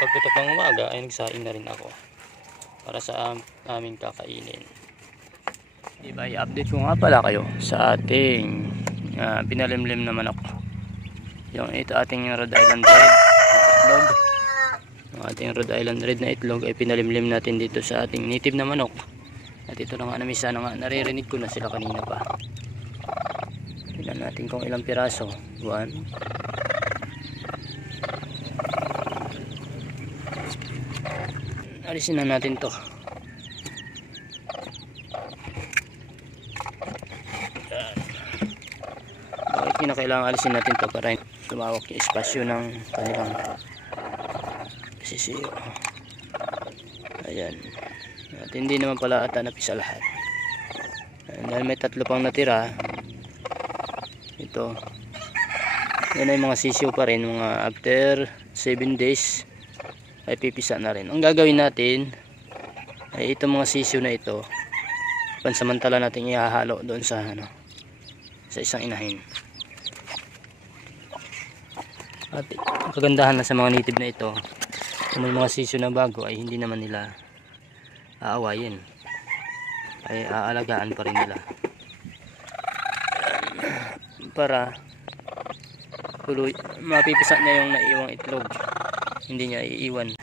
pagputok ng umaga ay nagsaing na rin ako para sa aming kakainin. Diba, i-update ko nga pala kayo sa ating pinalimlim na manok. Yung ito ating Rhode Island Red itlog. Yung ating Rhode Island Red na itlog ay pinalimlim natin dito sa ating native na manok. At ito na nga na misa na nga, naririnig ko na sila kanina pa. Tignan natin kung ilang piraso. 1. Alisin na natin to. Bakit kinakailangan alisin natin to para tumawak yung espasyo ng kanilang sisiyo. Ayan. At hindi naman pala ata napisa lahat. Dahil may 3 pang natira. Ito. Yan ay mga sisiyo pa rin. Mga after 7 days ay pipisa na rin. Ang gagawin natin ay itong mga sisiyo na ito pansamantala natin ihahalo doon sa sa isang inahin. At ang kagandahan na sa mga native na ito, kung may mga sisiyo na bago ay hindi naman nila aawayin, ay aalagaan pa rin nila para tuloy mapipisa niya yung naiwang itlog, hindi niya iiwan.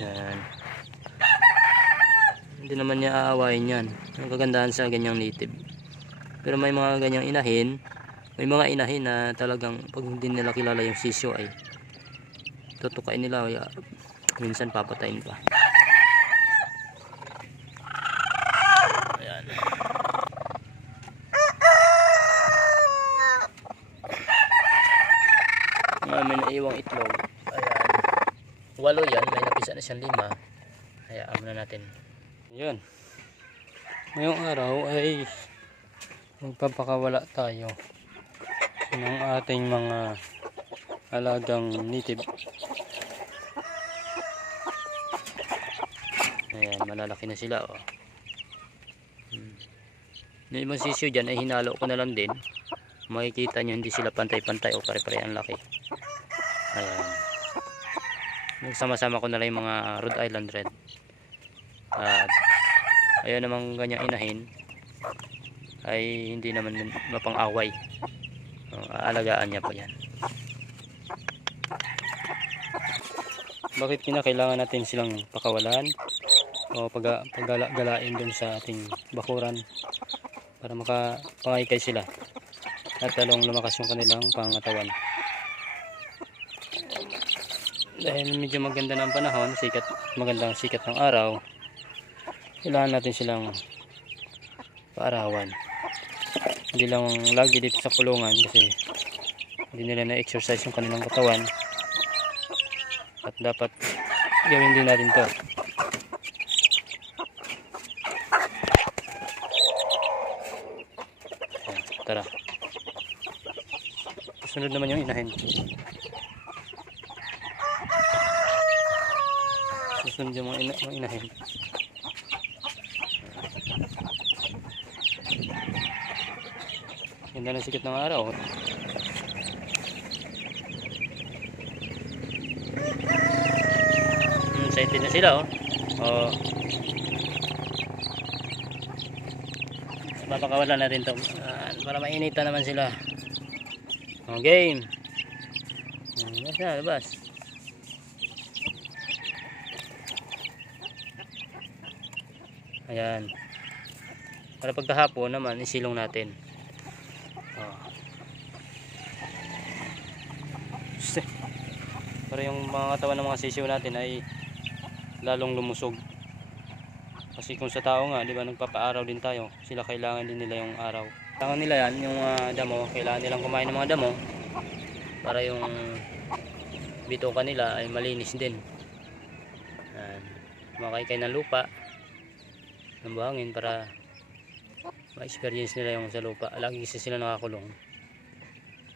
Yan. Hindi naman niya aawayin yan. Ang kagandahan sa ganyang native. Pero may mga ganyang inahin, may mga inahin na talagang pag hindi nila kilala yung sisyo ay tutukain nila, minsan papatayin pa. Ayan. May naiwang itlog. Ayan. 8 yan, may napisa na siyang 5. Hayaan muna natin. Yun. Ngayong araw ay magpapakawala tayo ng ating mga alagang native. Ayan, malalaki na sila, oh. Yung ibang sisiyo dyan ay hinalo ko na lang din. Makikita nyo hindi sila pantay-pantay o pare-pare ang laki. Ayan. Nagsama-sama ko na lang yung mga Rhode Island Red. At ayan namang ganyang inahin ay hindi naman mapang-away. Aalagaan niya pa yan. Bakit kinakailangan natin silang pakawalan o paggalain dun sa ating bakuran para makapangaykay sila at lalong lumakas yung kanilang pangatawan. Dahil medyo maganda ng panahon, magandang sikat ng araw, kailangan natin silang paarawan. Hindi lang lagi dito sa kulungan kasi hindi nila na-exercise yung kanilang katawan, at dapat gawin din natin to. Ayan, tara. Sunod naman yung inahin. Susunod yung mga inahin. Ganda ng sikat ng araw. Excited na sila, oh. Oh. Papakawalan natin to para mainitan naman sila. Oh, game. Labas na, labas. Ayan. Para pagkahapon naman isilong natin. Para yung mga katawan ng mga sisiyo natin ay lalong lumusog. Kasi kung sa tao nga, di ba, nagpapaaraw din tayo, sila kailangan din nila yung araw. Kailangan nila yan, yung damo, kailangan nilang kumain ng mga damo para yung bituka nila ay malinis din. Makaykay ng lupa, ng buhangin para ma-experience nila yung sa lupa. Lagi kasi sila nakakulong.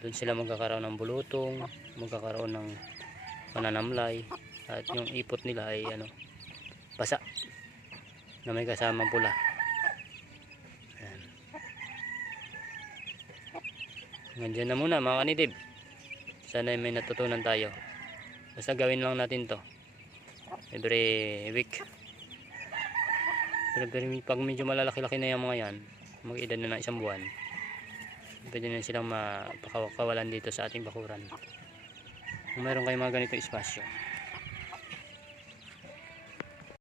Doon sila magkakaroon ng bulutong, magkakaroon ng pananamlay, at yung ipot nila ay basa na may kasamang pula. Ayan. Hanggang dyan na muna mga kanitib. Sana may natutunan tayo. Basta gawin lang natin to every week. Pero pag medyo malalaki-laki na yung mga yan, mag-edad na ng 1 buwan, pwede na silang mapakawalan dito sa ating bakuran. Kung mayroon kayong mga ganitong espasyo,